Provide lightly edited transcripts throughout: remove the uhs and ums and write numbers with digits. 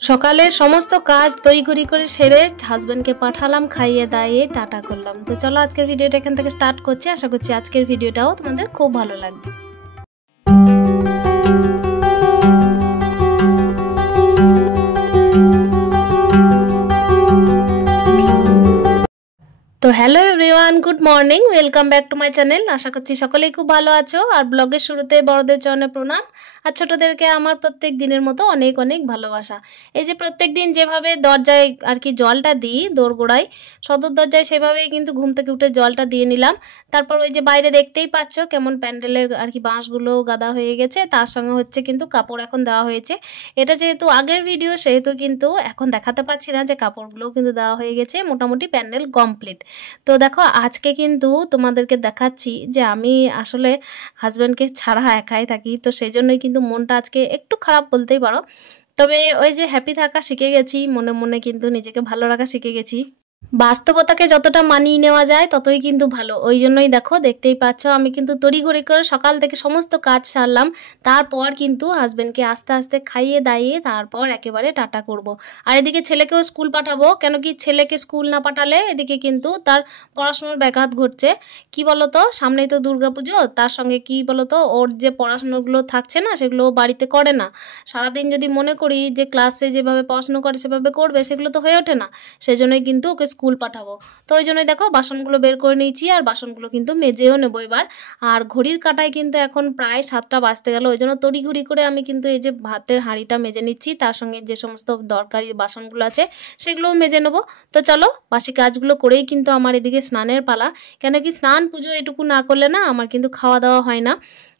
সকালের সমস্ত কাজ তড়িঘড়ি করে সেরে হাজব্যান্ডকে পাঠালাম, খাইয়ে দাইয়ে টাটা করলাম। তো চলো আজকের ভিডিওটা এখান থেকে স্টার্ট করছি। আশা করছি আজকের ভিডিওটাও তোমাদের খুব ভালো লাগবে। তো hello everyone, good morning, welcome back to my channel. আশা করছি সকলেই খুব ভালো আছো। আর ব্লগের শুরুতে বড়দের চরণে প্রণাম, আর ছোটদেরকে আমার প্রত্যেক দিনের মতো অনেক অনেক ভালোবাসা। এই যে প্রত্যেক দিন যেভাবে দরজায় আর কি জলটা দিই, দোরগোড়ায় সদর দরজায়, সেভাবেই কিন্তু ঘুম থেকে উঠে জলটা দিয়ে নিলাম। তারপর ওই যে বাইরে দেখতেই পাচ্ছ কেমন প্যান্ডেলের আর কি বাঁশগুলো গাদা হয়ে গেছে, তার সঙ্গে হচ্ছে কিন্তু কাপড় এখন দেওয়া হয়েছে। এটা যেহেতু আগের ভিডিও সেহেতু কিন্তু এখন দেখাতে পাচ্ছি না যে কাপড়গুলোও কিন্তু দেওয়া হয়ে গেছে, মোটামুটি প্যান্ডেল কমপ্লিট। তো দেখো আজকে কিন্তু তোমাদেরকে দেখাচ্ছি যে আমি আসলে হাজব্যান্ডকে ছাড়া একাই থাকি, তো সেই জন্যই কিন্তু মনটা আজকে একটু খারাপ বলতেই পারো। তবে ওই যে হ্যাপি থাকা শিখে গেছি, মনে মনে কিন্তু নিজেকে ভালো রাখা শিখে গেছি। বাস্তবতাকে যতটা মানিয়ে নেওয়া যায় ততই কিন্তু ভালো। ওই জন্যই দেখো দেখতেই পাচ্ছ আমি কিন্তু তড়িঘড়ি করে সকাল থেকে সমস্ত কাজ সারলাম। তারপর কিন্তু হাজব্যান্ডকে আস্তে আস্তে খাইয়ে দাইয়ে তারপর একেবারে টাটা করব। আর এদিকে ছেলেকেও স্কুল পাঠাবো, কেন কি ছেলেকে স্কুল না পাঠালে এদিকে কিন্তু তার পড়াশোনার ব্যাঘাত ঘটছে। কি বলতো, সামনেই তো দুর্গাপুজো, তার সঙ্গে কি বলতো ওর যে পড়াশোনাগুলো থাকছে না সেগুলো বাড়িতে করে না। সারাদিন যদি মনে করি যে ক্লাসে যেভাবে পড়াশোনা করে সেভাবে করবে, সেগুলো তো হয়ে ওঠে না। সেজন্যই কিন্তু ওকে স্কুল পাঠাবো। তো ওই জন্যই দেখো বাসনগুলো বের করে নিয়েছি, আর বাসনগুলো কিন্তু মেজেও নেবো এবার। আর ঘড়ির কাঁটায় কিন্তু এখন প্রায় 7টা বাজতে গেল, ওই জন্য তড়িঘড়ি করে আমি কিন্তু এই যে ভাতের হাঁড়িটা মেজে নিচ্ছি, তার সঙ্গে যে সমস্ত দরকারি বাসনগুলো আছে সেগুলোও মেজে নেবো। তো চলো বাসি কাজগুলো করেই কিন্তু আমার এদিকে স্নানের পালা, কেন কি স্নান পুজো এটুকু না করলে না আমার কিন্তু খাওয়া দাওয়া হয় না।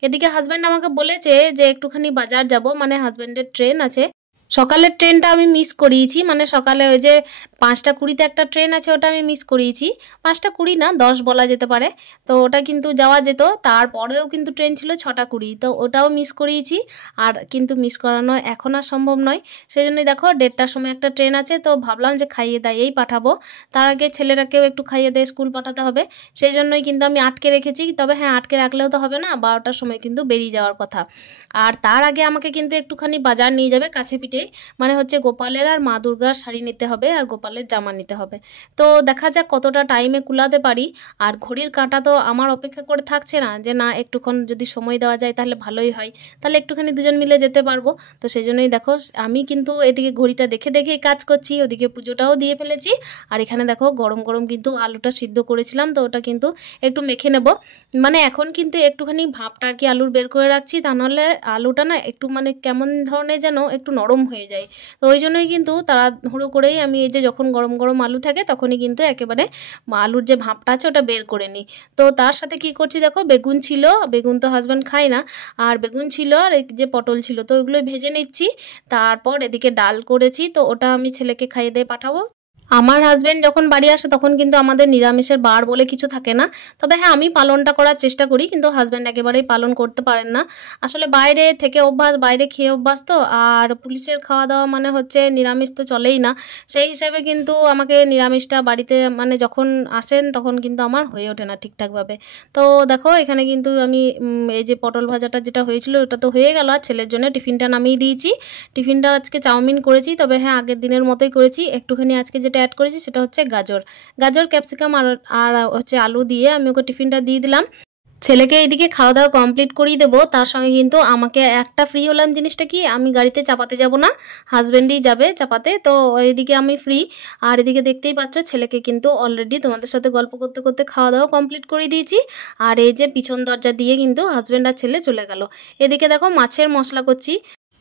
এদিকে হাজব্যান্ড আমাকে বলেছে যে একটুখানি বাজার যাব, মানে হাজব্যান্ডের ট্রেন আছে। সকালের ট্রেনটা আমি মিস করিয়েছি, মানে সকালে ওই যে 5টা 20-তে একটা ট্রেন আছে, ওটা আমি মিস করিয়েছি। 5টা 20 না 10 বলা যেতে পারে। তো ওটা কিন্তু যাওয়া যেত, তারপরেও কিন্তু ট্রেন ছিল 6টা 20, তো ওটাও মিস করিয়েছি। আর কিন্তু মিস করানো এখন আর সম্ভব নয়। সেই জন্যই দেখো 1:30টার সময় একটা ট্রেন আছে, তো ভাবলাম যে খাইয়ে দাইয়েই পাঠাবো। তার আগে ছেলেরাকেও একটু খাইয়ে দিয়ে স্কুল পাঠাতে হবে। সেই জন্যই কিন্তু আমি আটকে রেখেছি। তবে হ্যাঁ, আটকে রাখলেও তো হবে না, 12টার সময় কিন্তু বেরিয়ে যাওয়ার কথা। আর তার আগে আমাকে কিন্তু একটুখানি বাজার নিয়ে যাবে কাছে পিঠে, মানে হচ্ছে গোপালের আর মা দুর্গার শাড়ি নিতে হবে, আর গোপালের জামা নিতে হবে। তো দেখা যাক কতটা টাইমে কুলাতে পারি। আর ঘড়ির কাঁটা তো আমার অপেক্ষা করে থাকছে না, যে না একটুক্ষণ যদি সময় দেওয়া যায় তাহলে ভালোই হয়, তাহলে একটুখানি দুজন মিলে যেতে পারবো। তো সেই জন্যই দেখো আমি কিন্তু এদিকে ঘড়িটা দেখে দেখেই কাজ করছি, ওদিকে পুজোটাও দিয়ে ফেলেছি। আর এখানে দেখো গরম গরম কিন্তু আলুটা সিদ্ধ করেছিলাম, তো ওটা কিন্তু একটু মেখে নেব। মানে এখন কিন্তু একটুখানি ভাপটা আর কি আলুর বের করে রাখছি, তা নাহলে আলুটা না একটু মানে কেমন ধরনের যেন একটু নরম হয়ে যায়। তো ওই জন্যই কিন্তু তাড়াহুড়ো করেই আমি এই যে যখন গরম গরম আলু থাকে তখনই কিন্তু একেবারে আলুর যে ভাপটা আছে ওটা বের করে নিই। তো তার সাথে কি করছি দেখো, বেগুন ছিল, বেগুন তো হাজব্যান্ড খায় না, আর বেগুন ছিল আর এই যে পটল ছিল, তো ওইগুলো ভেজে নিচ্ছি। তারপর এদিকে ডাল করেছি, তো ওটা আমি ছেলেকে খাইয়ে দিয়ে পাঠাবো। আমার হাজব্যান্ড যখন বাড়ি আসে তখন কিন্তু আমাদের নিরামিষের বার বলে কিছু থাকে না। তবে হ্যাঁ, আমি পালনটা করার চেষ্টা করি, কিন্তু হাজব্যান্ড একেবারেই পালন করতে পারেন না। আসলে বাইরে থেকে অভ্যাস, বাইরে খেয়ে অভ্যাস, তো আর পুলিশের খাওয়া দাওয়া মানে হচ্ছে নিরামিষ তো চলেই না। সেই হিসাবে কিন্তু আমাকে নিরামিষটা বাড়িতে মানে যখন আসেন তখন কিন্তু আমার হয়ে ওঠে না ঠিকঠাকভাবে। তো দেখো এখানে কিন্তু আমি এই যে পটল ভাজাটা যেটা হয়েছিল ওটা তো হয়ে গেল, আর ছেলের জন্য টিফিনটা নামিয়ে দিয়েছি। টিফিনটা আজকে চাউমিন করেছি, তবে হ্যাঁ আগের দিনের মতোই করেছি। একটুখানি আজকে যেটা অ্যাড করেছি সেটা হচ্ছে গাজর, ক্যাপসিকাম আর আর হচ্ছে আলু দিয়ে আমি ওকে টিফিনটা দিয়ে দিলাম। ছেলেকে এইদিকে খাওয়া দাওয়া কমপ্লিট করিয়ে দেবো, তার সঙ্গে কিন্তু আমাকে একটা ফ্রি হলাম। জিনিসটা কি, আমি গাড়িতে চাপাতে যাব না, হাজব্যান্ডই যাবে চাপাতে, তো এইদিকে আমি ফ্রি। আর এদিকে দেখতেই পাচ্ছ ছেলেকে কিন্তু অলরেডি তোমাদের সাথে গল্প করতে করতে খাওয়া দাওয়া কমপ্লিট করে দিয়েছি। আর এই যে পিছন দরজা দিয়ে কিন্তু হাজব্যান্ড আর ছেলে চলে গেল। এদিকে দেখো মাছের মশলা করছি,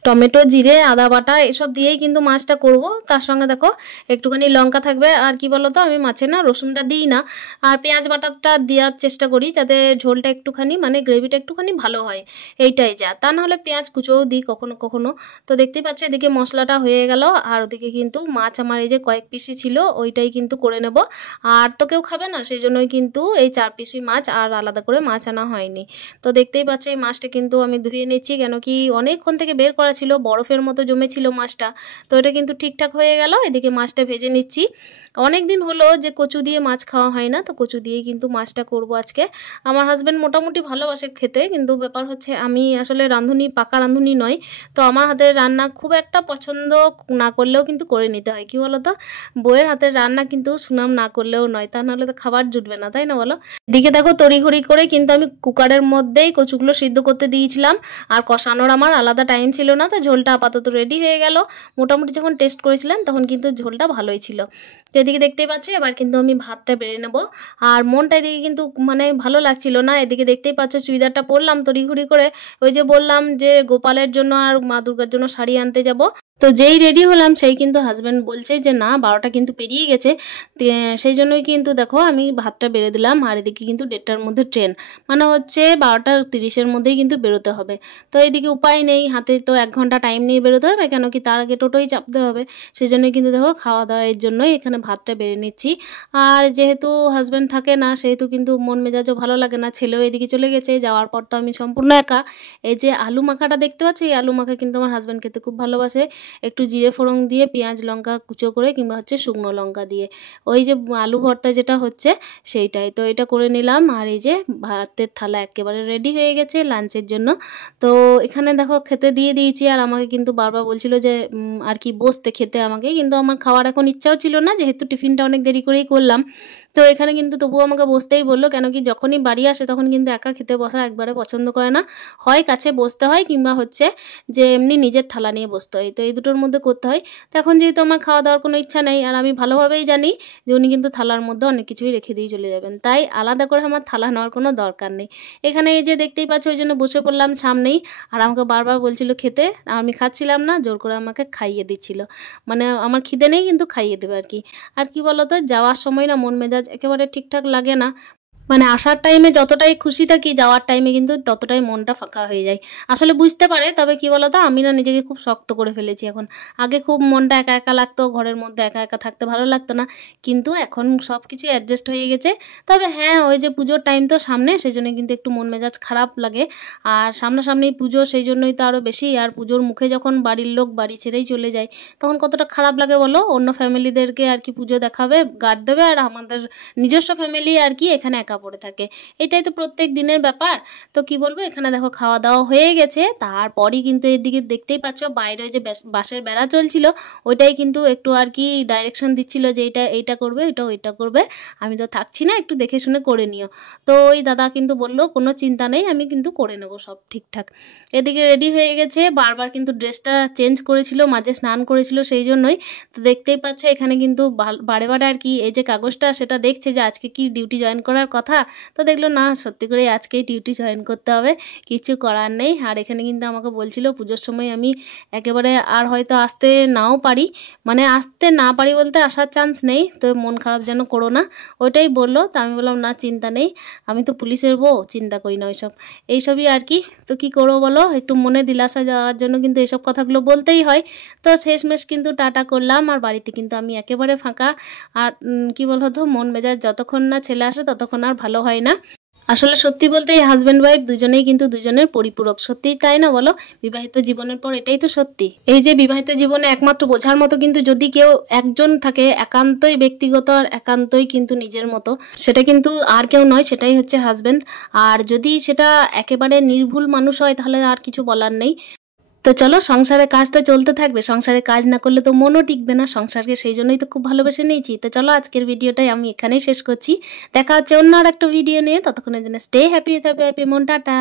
টমেটো, জিরে, আদা বাটা এসব দিয়েই কিন্তু মাছটা করব। তার সঙ্গে দেখো একটুখানি লঙ্কা থাকবে, আর কি বলো তো আমি মাছে না রসুনটা দিই না, আর পেঁয়াজ বাটাটা দেওয়ার চেষ্টা করি যাতে ঝোলটা একটুখানি মানে গ্রেভিটা একটুখানি ভালো হয়, এইটাই যা। তা নাহলে পেঁয়াজ কুচোও দিই কখনো কখনো। তো দেখতেই পাচ্ছ এদিকে মশলাটা হয়ে গেল, আর ওদিকে কিন্তু মাছ আমার এই যে কয়েক পিসি ছিল ওইটাই কিন্তু করে নেব। আর তো কেউ খাবে না, সেই জন্যই কিন্তু এই 4 পিসি মাছ, আর আলাদা করে মাছ আনা হয়নি। তো দেখতেই পাচ্ছ এই মাছটা কিন্তু আমি ধুয়ে নিচ্ছি, কেন কি অনেকক্ষণ থেকে বের করা ছিল, বরফের মতো জমেছিল মাছটা। তো এটা কিন্তু ঠিকঠাক হয়ে গেল। এদিকে মাছটা ভেজে নিচ্ছি। অনেক দিন হলো যে কচু দিয়ে মাছ খাওয়া হয় না, তো কচু দিয়েই কিন্তু মাছটা করব আজকে। আমার হাজব্যান্ড মোটামুটি ভালোবাসে খেতে, কিন্তু ব্যাপার হচ্ছে আমি আসলে রাঁধুনি, পাকা রাঁধুনি নয়। তো আমার হাতের রান্না খুব একটা পছন্দ না করলেও কিন্তু করে নিতে হয়। কি বলো তো, বউয়ের হাতের রান্না কিন্তু সুনাম না করলেও নয়, তা নাহলে তো খাবার জুটবে না, তাই না বলো। এদিকে দেখো তড়িঘড়ি করে কিন্তু আমি কুকারের মধ্যেই কচুগুলো সিদ্ধ করতে দিয়েছিলাম, আর কষানোর আমার আলাদা টাইম ছিল না। তো ঝোলটা আপাতত রেডি হয়ে গেল। মোটামুটি যখন টেস্ট করেছিলাম তখন কিন্তু ঝোলটা ভালোই ছিল। তো এদিকে দেখতেই পাচ্ছ, এবার কিন্তু আমি ভাতটা বেড়ে নেব। আর মনটা এদিকে কিন্তু মানে ভালো লাগছিল না। এদিকে দেখতেই পাচ্ছ চুড়িদারটা পরলাম তড়িঘড়ি করে, ওই যে বললাম যে গোপালের জন্য আর মা দুর্গার জন্য শাড়ি আনতে যাব। তো যেই রেডি হলাম সেই কিন্তু হাজব্যান্ড বলছে যে না, 12টা কিন্তু পেরিয়ে গেছে। সেই জন্যই কিন্তু দেখো আমি ভাতটা বেড়ে দিলাম। আর এদিকে কিন্তু 1:30টার মধ্যে ট্রেন, মানে হচ্ছে 12:30-এর মধ্যেই কিন্তু বেরোতে হবে। তো এদিকে উপায় নেই, হাতে তো 1 ঘন্টা টাইম নিয়ে বেরোতে হবে, কেন কি তার আগে টোটোই চাপতে হবে। সেই জন্যই কিন্তু দেখো খাওয়া দাওয়ার জন্যই এখানে ভাতটা বেড়ে নিচ্ছি। আর যেহেতু হাজব্যান্ড থাকে না, সেহেতু কিন্তু মন মেজাজও ভালো লাগে না। ছেলেও এদিকে চলে গেছে, যাওয়ার পর তো আমি সম্পূর্ণ একা। এই যে আলু মাখাটা দেখতে পাচ্ছ, এই আলু মাখা কিন্তু আমার হাজব্যান্ড খেতে খুব ভালোবাসে। একটু জিরে ফোড়ন দিয়ে, পেঁয়াজ লঙ্কা কুচো করে, কিংবা হচ্ছে শুকনো লঙ্কা দিয়ে, ওই যে আলু ভর্তা যেটা হচ্ছে সেইটাই। তো এটা করে নিলাম। আর এই যে ভাতের থালা একেবারে রেডি হয়ে গেছে লাঞ্চের জন্য। তো এখানে দেখো খেতে দিয়ে দিয়েছি। আর আমাকে কিন্তু বারবার বলছিল যে আর কি বসতে খেতে আমাকে, কিন্তু আমার খাওয়ার এখন ইচ্ছাও ছিল না, যেহেতু টিফিনটা অনেক দেরি করেই করলাম। তো এখানে কিন্তু তবুও আমাকে বসতেই বললো, কেন কি যখনই বাড়ি আসে তখন কিন্তু একা খেতে বসা একবারে পছন্দ করে না। হয় কাছে বসতে হয়, কিংবা হচ্ছে যে এমনি নিজের থালা নিয়ে বসতে হয়, তো এই দুটোর মধ্যে করতে হয়। তো এখন যেহেতু আমার খাওয়া দাওয়ার কোনো ইচ্ছা নেই, আর আমি ভালোভাবেই জানি যে উনি কিন্তু থালার মধ্যে অনেক কিছুই রেখে দিয়ে চলে যাবেন, তাই আলাদা করে আমার থালা নেওয়ার কোনো দরকার নেই। এখানে এই যে দেখতেই পাচ্ছ, ওই জন্য বসে পড়লাম সামনেই। আর আমাকে বারবার বলছিল খেতে, আমি খাচ্ছিলাম না, জোর করে আমাকে খাইয়ে দিচ্ছিল। মানে আমার খিদে নেই কিন্তু খাইয়ে দেবে আর কি। আর কি বলতো, যাওয়ার সময় না মন মেজাজ একেবারে ঠিকঠাক লাগে না। মানে আসার টাইমে যতটাই খুশি থাকি, যাওয়ার টাইমে কিন্তু ততটাই মনটা ফাঁকা হয়ে যায়। আসলে বুঝতে পারে, তবে কি বলতো, আমি না নিজেকে খুব শক্ত করে ফেলেছি এখন। আগে খুব মনটা একা একা লাগতো, ঘরের মধ্যে একা একা থাকতে ভালো লাগতো না, কিন্তু এখন সব কিছু অ্যাডজাস্ট হয়ে গেছে। তবে হ্যাঁ, ওই যে পুজোর টাইম তো সামনে, সেই জন্য কিন্তু একটু মন মেজাজ খারাপ লাগে। আর সামনাসামনি পুজো, সেই জন্যই তো আরও বেশি। আর পুজোর মুখে যখন বাড়ির লোক বাড়ি ছেড়েই চলে যায়, তখন কতটা খারাপ লাগে বলো। অন্য ফ্যামিলিদেরকে আর কি পুজো দেখাবে, গার্ড দেবে, আর আমাদের নিজস্ব ফ্যামিলি আর কি এখানে একা পড়ে থাকে। এটাই তো প্রত্যেক দিনের ব্যাপার। তো কি বলবো, এখানে দেখো খাওয়া দাওয়া হয়ে গেছে। তারপরই কিন্তু এদিকে দেখতেই পাচ্ছ, বাইরে যে বাঁশের বেড়া চলছিল, ওইটাই কিন্তু একটু আর কি ডাইরেকশন দিচ্ছিল যে এইটা করবে, এটা ওইটা করবে। আমি তো থাকছি না, একটু দেখে শুনে করে নিও। তো ওই দাদা কিন্তু বললো কোনো চিন্তা নেই, আমি কিন্তু করে নেবো সব ঠিকঠাক। এদিকে রেডি হয়ে গেছে, বারবার কিন্তু ড্রেসটা চেঞ্জ করেছিল, মাঝে স্নান করেছিল, সেই জন্যই। তো দেখতেই পাচ্ছ এখানে কিন্তু বারে বারে আর কি এই যে কাগজটা, সেটা দেখছে যে আজকে কি ডিউটি জয়েন করার কথা। তো দেখলো না, সত্যি করে আজকেই ডিউটি জয়েন করতে হবে, কিছু করার নেই। আর এখানে কিন্তু আমাকে বলছিল পুজোর সময় আমি একেবারে আর হয়তো আসতে নাও পারি, মানে আসতে না পারি বলতে আসার চান্স নেই, তো মন খারাপ যেন করো না, ওইটাই বললো। তো আমি বললাম না, চিন্তা নেই, আমি তো পুলিশের বউ, চিন্তা করি না এইসবই আর কি। তো কি করবো বলো, একটু মনে দিলাসা যাওয়ার জন্য কিন্তু এইসব কথাগুলো বলতেই হয়। তো শেষমেশ কিন্তু টাটা করলাম, আর বাড়িতে কিন্তু আমি একেবারে ফাঁকা। আর কি বলতো, মন মেজাজ যতক্ষণ না ছেলে আসে ততক্ষণ আর ভালো হয় না। আসলে সত্যি বলতে এই হাজব্যান্ড ওয়াইফ দুজনেই কিন্তু দুজনের পরিপূরক, সত্যিই তাই না বলো। বিবাহিত জীবনের পর এটাই তো সত্যি। এই যে বিবাহিত জীবনে একমাত্র বোঝার মতো কিন্তু যদি কেউ একজন থাকে, একান্তই ব্যক্তিগত আর একান্তই কিন্তু নিজের মতো, সেটা কিন্তু আর কেউ নয়, সেটাই হচ্ছে হাজব্যান্ড। আর যদি সেটা একেবারে নির্ভুল মানুষ হয়, তাহলে আর কিছু বলার নেই। তো চলো, সংসারে কাজ তো চলতে থাকবে, সংসারে কাজ না করলে তো মনও টিকবে না সংসারকে, সেই জন্যই তো খুব ভালোবেসে নিয়েছি। তো চলো, আজকের ভিডিওটাই আমি এখানেই শেষ করছি। দেখা হচ্ছে অন্য আর একটা ভিডিও নিয়ে, ততক্ষণের জন্য স্টে হ্যাপি, হ্যাপি মন, টাটা।